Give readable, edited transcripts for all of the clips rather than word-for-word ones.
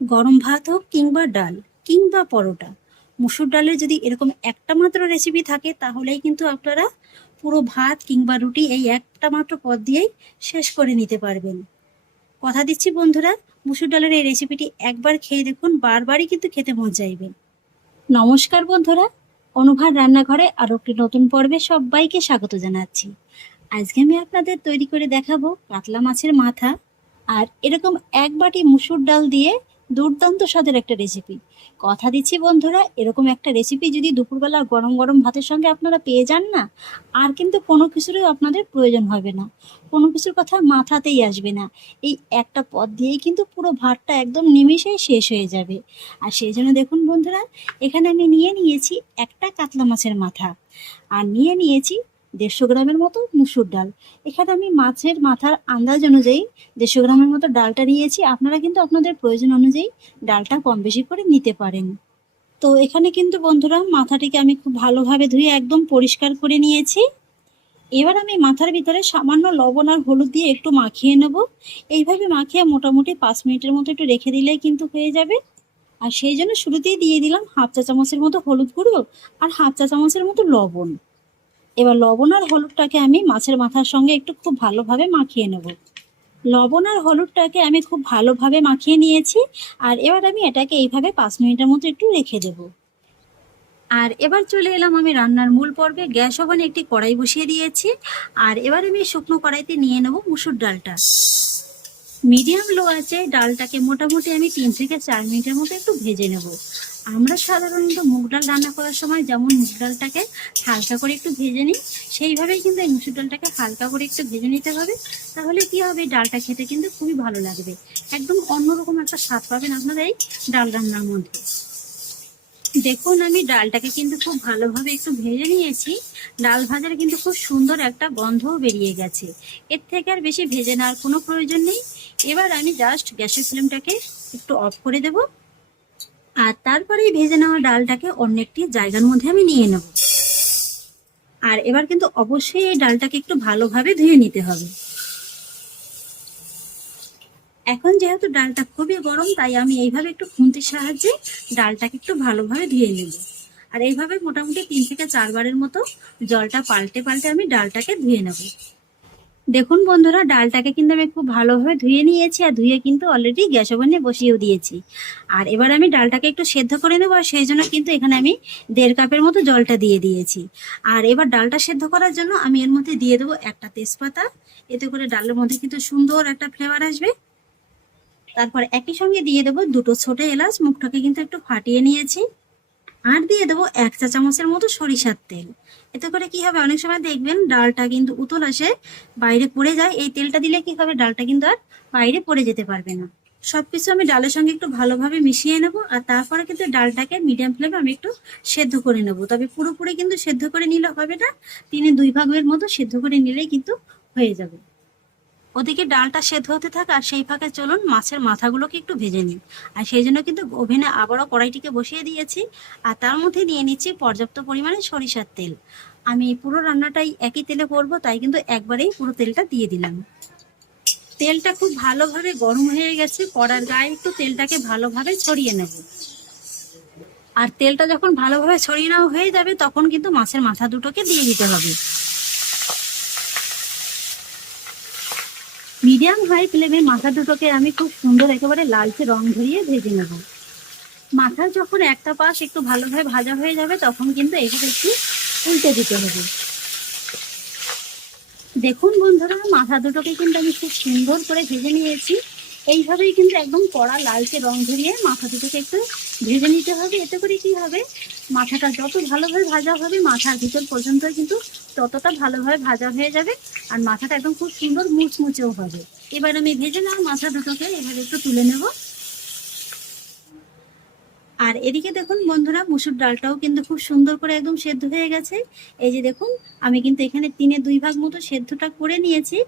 গরম ভাত হোক কিংবা ডাল কিংবা পরোটা, মুসুর ডালের যদি এরকম একটা মাত্র রেসিপি থাকে তাহলেই কিন্তু আপনারা পুরো ভাত কিংবা রুটি এই একটা মাত্র পদ দিয়েই শেষ করে নিতে পারবেন। কথা দিচ্ছি বন্ধুরা, মুসুর ডালের এই রেসিপিটি একবার খেয়ে দেখুন, বারবারই কিন্তু খেতে মন চাইবে। নমস্কার বন্ধুরা, অনুভার রান্নাঘরে আরো একটি নতুন পর্বে সবাইকে স্বাগত জানাচ্ছি। আজকে আমি আপনাদের তৈরি করে দেখাবো কাতলা মাছের মাথা আর এরকম এক বাটি মুসুর ডাল দিয়ে দুর্দান্ত স্বাদের একটা রেসিপি। কথা দিচ্ছি বন্ধুরা, এরকম একটা রেসিপি যদি দুপুরবেলা গরম গরম ভাতের সঙ্গে আপনারা পেয়ে যান না, আর কিন্তু কোনো কিছুরই আপনাদের প্রয়োজন হবে না, কোনো কিছুর কথা মাথাতেই আসবে না। এই একটা পদ দিয়েই কিন্তু পুরো ভাতটা একদম নিমেষেই শেষ হয়ে যাবে। আর সেই জন্য দেখুন বন্ধুরা, এখানে আমি নিয়ে নিয়েছি একটা কাতলা মাছের মাথা, আর নিয়ে নিয়েছি 150 গ্রামের মতো মুসুর ডাল। এখানে আমি মাছের মাথার আন্দাজ অনুযায়ী 150 গ্রামের মতো ডালটা নিয়েছি। আপনারা কিন্তু আপনাদের প্রয়োজন অনুযায়ী ডালটা কম বেশি করে নিতে পারেন। তো এখানে কিন্তু বন্ধুরা মাথাটিকে আমি খুব ভালোভাবে ধুয়ে একদম পরিষ্কার করে নিয়েছি। এবার আমি মাথার ভিতরে সামান্য লবণ আর হলুদ দিয়ে একটু মাখিয়ে নেব। এইভাবে মাখিয়ে মোটামুটি 5 মিনিটের মতো একটু রেখে দিলেই কিন্তু হয়ে যাবে। আর সেই জন্য শুরুতেই দিয়ে দিলাম হাফ চা চামচের মতো হলুদ গুঁড়ো আর হাফ চা চামচের মতো লবণ। এবার লবণ আর হলুদটাকে আমি মাছের মাথার সঙ্গে একটু খুব ভালোভাবে মাখিয়ে নেব। লবণ আর হলুদটাকে আমি খুব ভালোভাবে মাখিয়ে নিয়েছি। আর এবার আমি এটাকে এইভাবে 5 মিনিটের মতো একটু রেখে দেব। আর এবার চলে এলাম আমি রান্নার মূল পর্বে। গ্যাস ওভেনে একটি কড়াই বসিয়ে দিয়েছি। আর এবার আমি শুকনো কড়াইতে নিয়ে নেব মুসুর ডালটা। মিডিয়াম লো আছে ডালটাকে মোটামুটি আমি 3 থেকে 4 মিনিটের মতো একটু ভেজে নেব। আমরা সাধারণত মুগ ডাল রান্না করার সময় যেমন মুগ ডালটাকে হালকা করে একটু ভেজে নিই, সেইভাবেই কিন্তু এই মুসুর ডালটাকে হালকা করে একটু ভেজে নিতে হবে। তাহলে কি হবে, ডালটা খেতে কিন্তু খুবই ভালো লাগবে। একদম অন্যরকম একটা স্বাদ পাবেন আপনারা এই ডাল রান্নার মধ্যে। দেখুন আমি ডালটাকে কিন্তু খুব ভালোভাবে একটু ভেজে নিয়েছি। ডাল ভাজার কিন্তু খুব সুন্দর একটা গন্ধও বেরিয়ে গেছে। এর থেকে আর বেশি ভেজে নেওয়ার কোনো প্রয়োজন নেই। এবার আমি জাস্ট গ্যাসের ফ্লেমটাকে একটু অফ করে দেব। আর তারপরে ভেজে নেওয়া ডালটাকে অন্য একটি জায়গার মধ্যে আমি নিয়ে নেব। আর এবার কিন্তু অবশ্যই এই ডালটাকে একটু ভালোভাবে ধুয়ে নিতে হবে। এখন যেহেতু ডালটা খুবই গরম, তাই আমি এইভাবে একটু খুন্তির সাহায্যে ডালটাকে একটু ভালোভাবে ধুয়ে নেব। আর এইভাবে মোটামুটি 3 থেকে 4 বারের মতো জলটা পাল্টে পাল্টে আমি ডালটাকে ধুয়ে নেব। দেখুন বন্ধুরা, ডালটাকে কিন্তু আমি খুব ভালোভাবে ধুয়ে নিয়েছি, আর ধুয়ে কিন্তু অলরেডি গ্যাস ওভেনে বসিয়েও দিয়েছি। আর এবার আমি ডালটাকে একটু সেদ্ধ করে নেবো, আর সেই জন্য কিন্তু এখানে আমি 1.5 কাপের মতো জলটা দিয়ে দিয়েছি। আর এবার ডালটা সেদ্ধ করার জন্য আমি এর মধ্যে দিয়ে দেবো একটা তেজপাতা। এতে করে ডালের মধ্যে কিন্তু সুন্দর একটা ফ্লেভার আসবে। তারপর একই সঙ্গে দিয়ে দেবো 2টো ছোট এলাচ, মুখটাকে কিন্তু একটু ফাটিয়ে নিয়েছি। আর দিয়ে দেবো 1 চা চামচের মতো সরিষার তেল। এতে করে কি হবে, অনেক সময় দেখবেন ডালটা কিন্তু উতল আসে, বাইরে পড়ে যায়। এই তেলটা দিলে কি হবে, ডালটা কিন্তু আর বাইরে পড়ে যেতে পারবে না। সবকিছু আমি ডালের সঙ্গে একটু ভালোভাবে মিশিয়ে নেব। আর তারপরে কিন্তু ডালটাকে মিডিয়াম ফ্লেমে আমি একটু সেদ্ধ করে নেব। তবে পুরোপুরি কিন্তু সেদ্ধ করে নিলে হবে না, 3-2 ভাগের মতো সেদ্ধ করে নিলেই কিন্তু হয়ে যাবে। ওদিকে ডালটা সেদ্ধ হতে থাক, আর সেই ফাঁকে চলুন মাছের মাথাগুলোকে একটু ভেজে নিই। আর সেই জন্য কিন্তু ওভেনে আবারও কড়াইটিকে বসিয়ে দিয়েছি। আর তার মধ্যে নিয়ে নিচ্ছি পর্যাপ্ত পরিমাণে সরিষার তেল। আমি পুরো রান্নাটাই একই তেলে করব, তাই কিন্তু একবারেই পুরো তেলটা দিয়ে দিলাম। তেলটা খুব ভালোভাবে গরম হয়ে গেছে, কড়ার গায়ে একটু তেলটাকে ভালোভাবে ছড়িয়ে নেব। আর তেলটা যখন ভালোভাবে ছড়িয়ে নেওয়া হয়ে যাবে, তখন কিন্তু মাছের মাথা দুটোকে দিয়ে দিতে হবে। মিডিয়াম হাই ফ্লেমে মাথা দুটোকে আমি খুব সুন্দর একেবারে লালচে রং ধরিয়ে ভেজে নেব। মাথা যখন একটা পাশ একটু ভালোভাবে ভাজা হয়ে যাবে, তখন কিন্তু এটাকে একটু উল্টে দিতে হবে। দেখুন বন্ধুরা, মাথা দুটোকে কিন্তু আমি খুব সুন্দর করে ভেজে নিয়েছি। এইভাবেই কিন্তু একদম কড়া লালচে রং ধরিয়ে মাথা দুটোকে একটু ভেজে নিতে হবে। এতে করে কি হবে, মাথাটা যত ভালোভাবে ভাজা হবে, মাথার ভিতর পর্যন্ত কিন্তু ততটা ভালোভাবে ভাজা হয়ে যাবে। আর মাথাটা একদম খুব সুন্দর মুচমুচেও হবে। এবার আমি ভেজে নেওয়া মাথা দুটোকে এভাবে একটু তুলে নেব। আর এদিকে দেখুন বন্ধুরা, মুসুর ডালটাও কিন্তু খুব সুন্দর করে একদম সেদ্ধ হয়ে গেছে। এই যে দেখুন, আমি কিন্তু এখানে 3-2 ভাগ মতো সেদ্ধটা করে নিয়েছি।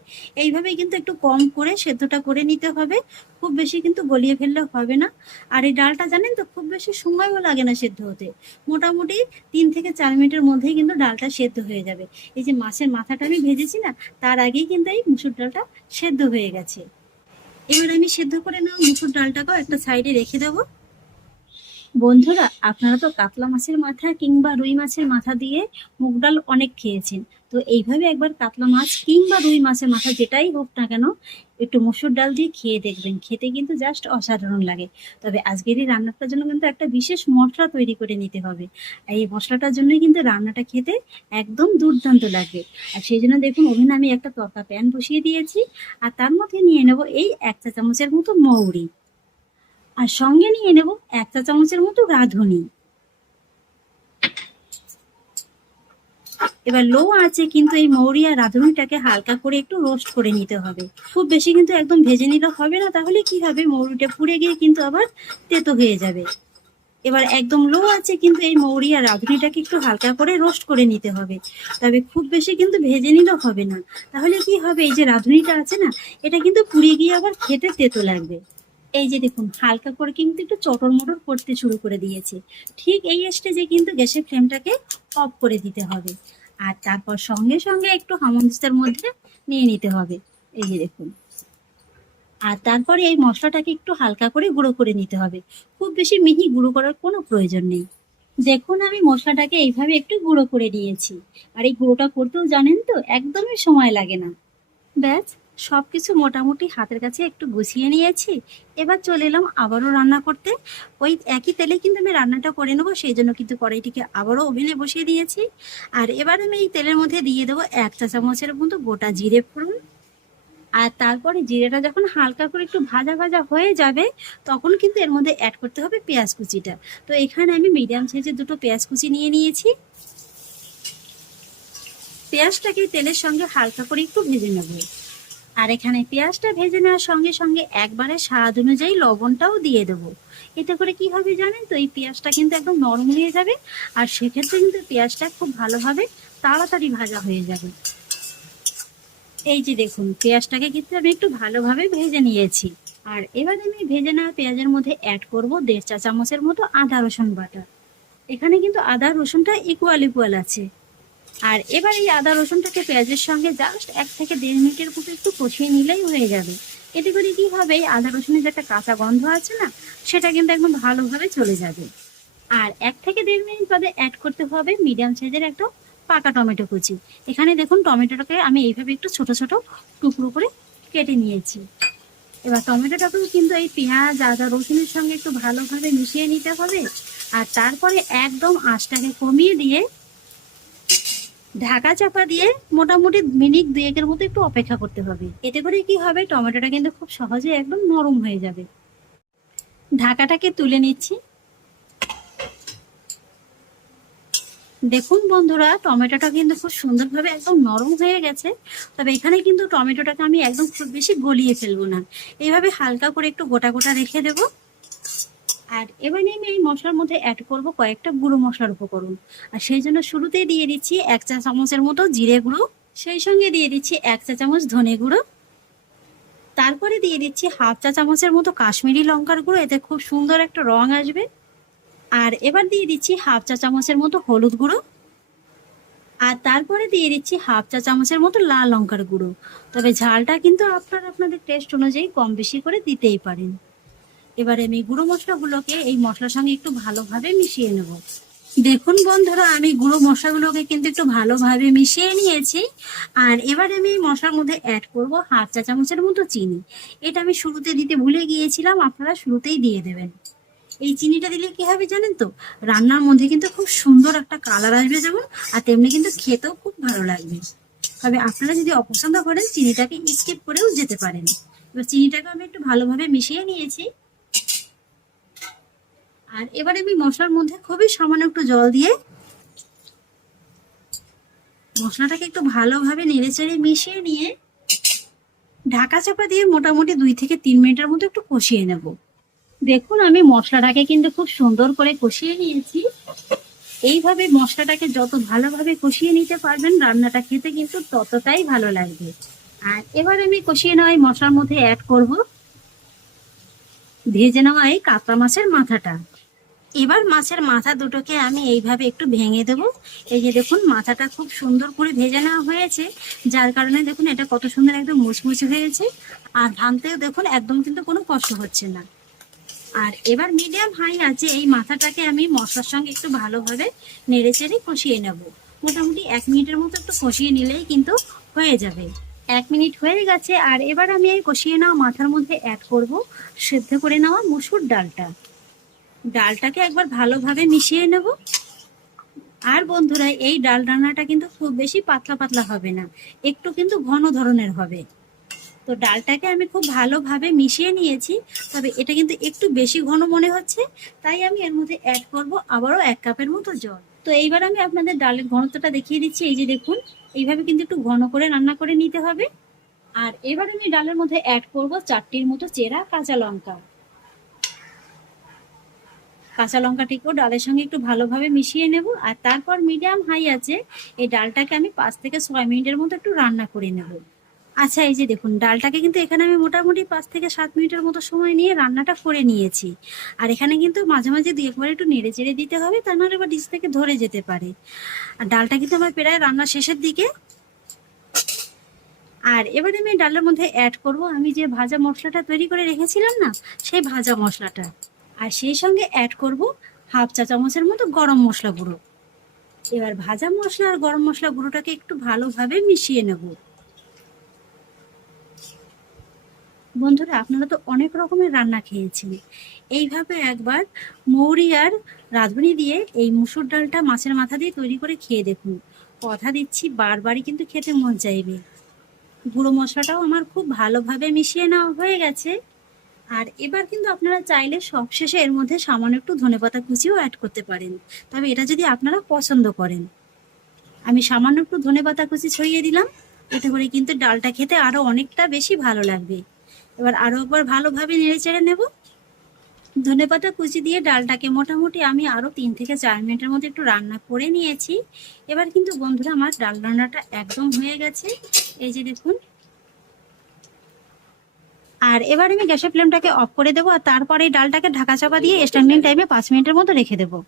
এইভাবেই কিন্তু একটু কম করে সেদ্ধটা করে নিতে হবে, খুব বেশি কিন্তু গলিয়ে ফেললে হবে না। আর এই ডালটা জানেন তো, খুব বেশি সময়ও লাগে না সেদ্ধ হতে। মোটামুটি 3 থেকে 4 মিনিটের মধ্যেই কিন্তু ডালটা সেদ্ধ হয়ে যাবে। এই যে মাছের মাথাটা আমি ভেজেছি না, তার আগেই কিন্তু এই মুসুর ডালটা সেদ্ধ হয়ে গেছে। এবার আমি সেদ্ধ করে নেওয়া মুসুর ডালটাকেও একটা সাইডে রেখে দেবো। বন্ধুরা, আপনারা তো কাতলা মাছের মাথা কিংবা রুই মাছের মাথা দিয়ে মুগ ডাল অনেক খেয়েছেন। তো এইভাবে একবার কাতলা মাছ কিংবা রুই মাছের মাথা যেটাই হোক না কেন একটু মসুর ডাল দিয়ে খেয়ে দেখবেন, খেতে কিন্তু জাস্ট অসাধারণ লাগে। তবে আজকের এই রান্নাটার জন্য কিন্তু একটা বিশেষ মশলা তৈরি করে নিতে হবে। আর এই মশলাটার জন্যই কিন্তু রান্নাটা খেতে একদম দুর্দান্ত লাগবে। আর সেই জন্য দেখুন, ওভেনে আমি একটা তরকা প্যান বসিয়ে দিয়েছি, আর তার মধ্যে নিয়ে নেব এই 1 চা চামচের মতো মৌরি, আর সঙ্গে নিয়ে নেব 1 চা চামচের মতো রাঁধুনি। এবার লো আঁচে কিন্তু এই মৌরি আর রাঁধুনিটাকে হালকা করে একটু রোস্ট করে নিতে হবে। খুব বেশি কিন্তু একদম ভেজে নিলে হবে না, তাহলে কি হবে, মৌরিটা পুড়ে গিয়ে কিন্তু আবার তেতো হয়ে যাবে। এবার একদম লো আঁচে কিন্তু এই মৌরি আর রাঁধুনিটাকে একটু হালকা করে রোস্ট করে নিতে হবে। তবে খুব বেশি কিন্তু ভেজে নিলেও হবে না, তাহলে কি হবে, এই যে রাঁধুনিটা আছে না, এটা কিন্তু পুড়ে গিয়ে আবার খেতে তেতো লাগবে। এই যে দেখুন, হালকা করে কিন্তু একটু চটর মটর করতে শুরু করে দিয়েছে। ঠিক এই স্টেজে কিন্তু গ্যাসের ফ্লেমটাকে অফ করে দিতে হবে। আর তারপর সঙ্গে সঙ্গে একটু হামানদিস্তার মধ্যে নিয়ে নিতে হবে। এই যে দেখুন, আর তারপরে এই মশলাটাকে একটু হালকা করে গুঁড়ো করে নিতে হবে। খুব বেশি মিহি গুঁড়ো করার কোনো প্রয়োজন নেই। দেখুন, আমি মশলাটাকে এইভাবে একটু গুঁড়ো করে নিয়েছি। আর এই গুঁড়োটা করতেও জানেন তো, একদমই সময় লাগে না। ব্যাস, সবকিছু মোটামুটি হাতের কাছে একটু গুছিয়ে নিয়েছি। এবার চলে এলাম আবারও রান্না করতে। ওই একই তেলে কিন্তু আমি রান্নাটা করে নেবো, সেই জন্য কিন্তু কড়াইটিকে আবারও ওভেনে বসিয়ে দিয়েছি। আর এবার আমি এই তেলের মধ্যে দিয়ে দেবো 1 চা চামচের মতো গোটা জিরে ফোড়ন। আর তারপরে জিরেটা যখন হালকা করে একটু ভাজা ভাজা হয়ে যাবে, তখন কিন্তু এর মধ্যে অ্যাড করতে হবে পেঁয়াজ কুচিটা। তো এখানে আমি মিডিয়াম সাইজের দুটো পেঁয়াজ কুচি নিয়ে নিয়েছি। পেঁয়াজটাকে তেলের সঙ্গে হালকা করে একটু ভেজে নেব। আর এখানে পেঁয়াজটা ভেজে নেওয়ার সঙ্গে সঙ্গে একবারে স্বাদ অনুযায়ী লবণটাও দিয়ে দেবো। এতে করে কি হবে জানেন তো, এই পেঁয়াজটা কিন্তু একদম নরম হয়ে যাবে। আর সেক্ষেত্রে কিন্তু পেঁয়াজটা খুব ভালোভাবে তাড়াতাড়ি ভাজা হয়ে যাবে। এই যে দেখুন, পেঁয়াজটাকে কিন্তু আমি একটু ভালোভাবে ভেজে নিয়েছি। আর এবার আমি ভেজে নেওয়া পেঁয়াজের মধ্যে অ্যাড করব 1.5 চা চামচের মতো আদা রসুন বাটা। এখানে কিন্তু আদা রসুনটা ইকুয়াল আছে। আর এবার এই আদা রসুনটাকে পেঁয়াজের সঙ্গে জাস্ট 1 থেকে 1.5 মিনিটের মতো একটু কষিয়ে নিলেই হয়ে যাবে। এতে করে কি হবে, আদা রসুনের যে একটা কাঁচা গন্ধ আছে না, সেটা কিন্তু একদম ভালোভাবে চলে যাবে। আর 1 থেকে 1.5 মিনিট বাদে অ্যাড করতে হবে মিডিয়াম সাইজের একটা পাকা টমেটো কুচি। এখানে দেখুন, টমেটোটাকে আমি এইভাবে একটু ছোট ছোট টুকরো করে কেটে নিয়েছি। এবার টমেটোটাকেও কিন্তু এই পেঁয়াজ আদা রসুনের সঙ্গে একটু ভালোভাবে মিশিয়ে নিতে হবে। আর তারপরে একদম আঁচটাকে কমিয়ে দিয়ে ঢাকা চাপা দিয়ে মোটামুটি মিনিট 2-1 মতো একটু অপেক্ষা করতে হবে। এতে করে কি হবে, টমেটোটা কিন্তু খুব সহজে একদম নরম হয়ে যাবে। ঢাকাটাকে তুলে নিচ্ছি। দেখুন বন্ধুরা, টমেটোটা কিন্তু খুব সুন্দরভাবে একদম নরম হয়ে গেছে। তবে এখানে কিন্তু টমেটোটাকে আমি একদম খুব বেশি গলিয়ে ফেলবো না, এইভাবে হালকা করে একটু গোটা গোটা রেখে দেব। আর এবার আমি এই মশলার মধ্যে অ্যাড করব কয়েকটা গুঁড়ো মশলার উপকরণ। আর সেই জন্য শুরুতেই দিয়ে দিচ্ছি 1 চা চামচের মতো জিরে গুঁড়ো, সেই সঙ্গে দিয়ে দিচ্ছি 1 চা চামচ ধনে গুঁড়ো, তারপরে দিয়ে দিচ্ছি হাফ চা চামচের মতো কাশ্মীরি লঙ্কার গুঁড়ো, এতে খুব সুন্দর একটা রং আসবে। আর এবার দিয়ে দিচ্ছি হাফ চা চামচের মতো হলুদ গুঁড়ো, আর তারপরে দিয়ে দিচ্ছি হাফ চা চামচের মতো লাল লঙ্কার গুঁড়ো। তবে ঝালটা কিন্তু আপনারা আপনাদের টেস্ট অনুযায়ী কম বেশি করে দিতেই পারেন। এবারে আমি গুঁড়ো মশলাগুলোকে এই মশলার সঙ্গে একটু ভালোভাবে মিশিয়ে নেব। দেখুন বন্ধুরা, আমি গুঁড়ো মশলাগুলোকে কিন্তু একটু ভালোভাবে মিশিয়ে নিয়েছি। আর এবার আমি এই মশলার মধ্যে অ্যাড করব হাফ চা চামচের মতো চিনি। এটা আমি শুরুতে দিতে ভুলে গিয়েছিলাম, আপনারা শুরুতেই দিয়ে দেবেন। এই চিনিটা দিলে কি হবে জানেন তো, রান্নার মধ্যে কিন্তু খুব সুন্দর একটা কালার আসবে যেমন, আর তেমনি কিন্তু খেতেও খুব ভালো লাগবে। তবে আপনারা যদি অপছন্দ করেন, চিনিটাকে স্কিপ করেও যেতে পারেন। এবার চিনিটাকে আমি একটু ভালোভাবে মিশিয়ে নিয়েছি। আর এবারে আমি মশলার মধ্যে খুবই সামান্য একটু জল দিয়ে মশলাটাকে একটু ভালোভাবে নেড়েচেড়ে মিশিয়ে নিয়ে ঢাকা চাপা দিয়ে মোটামুটি 2 থেকে 3 মিনিটের মতো একটু কষিয়ে নেব। দেখুন, আমি মশলাটাকে কিন্তু খুব সুন্দর করে কষিয়ে নিয়েছি। এইভাবে মশলাটাকে যত ভালোভাবে কষিয়ে নিতে পারবেন, রান্নাটা খেতে কিন্তু ততটাই ভালো লাগবে। আর এবার আমি কষিয়ে নেওয়া এই মশলার মধ্যে অ্যাড করব ভেজে নেওয়া এই কাতলা মাছের মাথাটা। এবার মাছের মাথা দুটোকে আমি এইভাবে একটু ভেঙে দেবো। এই যে দেখুন মাথাটা খুব সুন্দর করে ভেজে নেওয়া হয়েছে, যার কারণে দেখুন এটা কত সুন্দর একদম মুচমুচে হয়েছে। আর ভাঙতেও দেখুন একদম কিন্তু কোনো কষ্ট হচ্ছে না। আর এবার মিডিয়াম হাই আছে এই মাথাটাকে আমি মশলার সঙ্গে একটু ভালোভাবে নেড়ে চেড়ে কষিয়ে নেব। মোটামুটি 1 মিনিটের মতো একটু কষিয়ে নিলেই কিন্তু হয়ে যাবে। 1 মিনিট হয়ে গেছে। আর এবার আমি এই কষিয়ে নেওয়া মাথার মধ্যে অ্যাড করব সেদ্ধ করে নেওয়া মসুর ডালটা। ডালটাকে একবার ভালোভাবে মিশিয়ে নেব। আর বন্ধুরা, এই ডাল রান্নাটা কিন্তু খুব বেশি পাতলা পাতলা হবে না, একটু কিন্তু ঘন ধরনের হবে। তো ডালটাকে আমি খুব ভালোভাবে মিশিয়ে নিয়েছি, তবে এটা কিন্তু একটু বেশি ঘন মনে হচ্ছে, তাই আমি এর মধ্যে অ্যাড করব আবারও 1 কাপের মতো জল। তো এইবার আমি আপনাদের ডালের ঘনত্বটা দেখিয়ে দিচ্ছি। এই যে দেখুন, এইভাবে কিন্তু একটু ঘন করে রান্না করে নিতে হবে। আর এবার আমি ডালের মধ্যে অ্যাড করব 4টির মতো চেরা কাঁচা লঙ্কা। কাঁচা লঙ্কাটিকেও ডালের সঙ্গে একটু ভালোভাবে মিশিয়ে নেব। আর তারপর মিডিয়াম হাই আছে এই ডালটাকে আমি 5 থেকে 6 মিনিটের মতো একটু রান্না করে নেব। আচ্ছা, এই যে দেখুন ডালটাকে কিন্তু এখানে আমি মোটামুটি 5 থেকে 7 মিনিটের মতো সময় নিয়ে রান্নাটা করে নিয়েছি। আর এখানে কিন্তু মাঝে মাঝে 2-1 বার একটু নেড়ে চেড়ে দিতে হবে, তা নাহলে এবার ডিশ থেকে ধরে যেতে পারে। আর ডালটা কিন্তু আমার প্রায় রান্নার শেষের দিকে। আর এবারে আমি ডালের মধ্যে অ্যাড করব আমি যে ভাজা মশলাটা তৈরি করে রেখেছিলাম না, সেই ভাজা মশলাটা। আর সেই সঙ্গে অ্যাড করব হাফ চা চামচের মতো গরম মশলা গুঁড়ো। এবার ভাজা মশলা আর গরম মশলা গুঁড়োটাকে একটু ভালোভাবে মিশিয়ে নেব। বন্ধুরা, আপনারা তো অনেক রকমের রান্না খেয়েছেন, এইভাবে একবার মৌরি আর রাঁধুনি দিয়ে এই মুসুর ডালটা মাছের মাথা দিয়ে তৈরি করে খেয়ে দেখুন। কথা দিচ্ছি বারবারই কিন্তু খেতে মন চাইবে। গুঁড়ো মশলাটাও আমার খুব ভালোভাবে মিশিয়ে নেওয়া হয়ে গেছে। আর এবার কিন্তু আপনারা চাইলে সবশেষে এর মধ্যে সামান্য একটু ধনেপাতা কুচিও অ্যাড করতে পারেন, তবে এটা যদি আপনারা পছন্দ করেন। আমি সামান্য একটু ধনেপাতা কুচি ছড়িয়ে দিলাম, এতে করে কিন্তু ডালটা খেতে আরো অনেকটা বেশি ভালো লাগবে। এবার আরো একবার ভালোভাবে নেড়ে চেড়ে নেব। ধনেপাতা কুচি দিয়ে ডালটাকে মোটামুটি আমি আরো 3 থেকে 4 মিনিটের মধ্যে একটু রান্না করে নিয়েছি। এবার কিন্তু বন্ধুরা আমার ডাল রান্নাটা একদম হয়ে গেছে, এই যে দেখুন। আর এবার আমি গ্যাসের ফ্লেমটাকে অফ করে দেবো, আর তারপরে এই ডালটাকে ঢাকা চাপা দিয়ে স্ট্যান্ডিং টাইমে 5 মিনিটের মতো রেখে দেবো।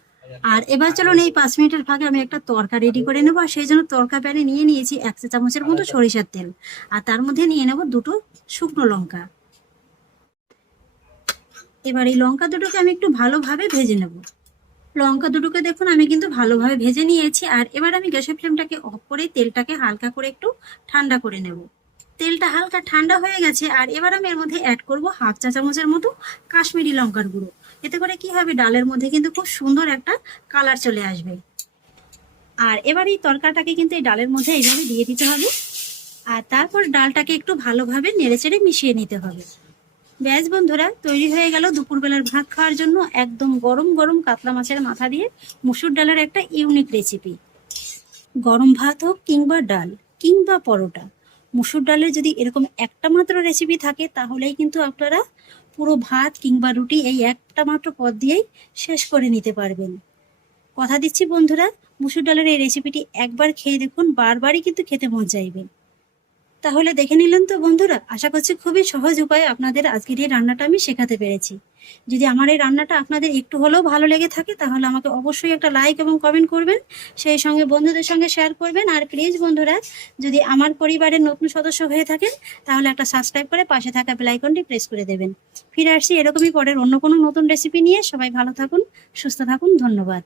আর এবার চলুন এই 5 মিনিটের ফাঁকে আমি একটা তরকা রেডি করে নেবো। আর সেই জন্য তরকা প্যানে নিয়ে নিয়েছি 1 চা চামচের মতো সরিষার তেল, আর তার মধ্যে নিয়ে নেব 2টো শুকনো লঙ্কা। এবার এই লঙ্কা দুটোকে আমি একটু ভালোভাবে ভেজে নেব। লঙ্কা দুটোকে দেখুন আমি কিন্তু ভালোভাবে ভেজে নিয়েছি। আর এবার আমি গ্যাসের ফ্লেমটাকে অফ করে তেলটাকে হালকা করে একটু ঠান্ডা করে নেব। তেলটা হালকা ঠান্ডা হয়ে গেছে। আর এবার আমি এর মধ্যে অ্যাড করব হাফ চা চামচের মতো কাশ্মীরি লঙ্কার গুঁড়ো। এতে করে কি হবে, ডালের মধ্যে কিন্তু খুব সুন্দর একটা কালার চলে আসবে। আর এবার এই তরকাটাকে কিন্তু এই ডালের মধ্যে এইভাবে দিয়ে দিতে হবে। আর তারপর ডালটাকে একটু ভালোভাবে নেড়েচেড়ে মিশিয়ে নিতে হবে। ব্যাস বন্ধুরা, তৈরি হয়ে গেল দুপুরবেলার ভাত খাওয়ার জন্য একদম গরম গরম কাতলা মাছের মাথা দিয়ে মুসুর ডালের একটা ইউনিক রেসিপি। গরম ভাত হোক কিংবা ডাল কিংবা পরোটা, মুসুর ডালের যদি এরকম একটা মাত্র রেসিপি থাকে তাহলেই কিন্তু আপনারা পুরো ভাত কিংবা রুটি এই একটা মাত্র পদ দিয়েই শেষ করে নিতে পারবেন। কথা দিচ্ছি বন্ধুরা, মুসুর ডালের এই রেসিপিটি একবার খেয়ে দেখুন, বারবারই কিন্তু খেতে মন চাইবে। তাহলে দেখে নিলেন তো বন্ধুরা, আশা করছি খুবই সহজ উপায়ে আপনাদের আজকের এই রান্নাটা আমি শেখাতে পেরেছি। যদি আমার এই রান্নাটা আপনাদের একটু হলেও ভালো লেগে থাকে তাহলে আমাকে অবশ্যই একটা লাইক এবং কমেন্ট করবেন, সেই সঙ্গে বন্ধুদের সঙ্গে শেয়ার করবেন। আর প্লিজ বন্ধুরা, যদি আমার পরিবারের নতুন সদস্য হয়ে থাকেন তাহলে একটা সাবস্ক্রাইব করে পাশে থাকা বেল আইকনটি প্রেস করে দেবেন। ফিরে আসছি এরকমই পরের অন্য কোনো নতুন রেসিপি নিয়ে। সবাই ভালো থাকুন, সুস্থ থাকুন, ধন্যবাদ।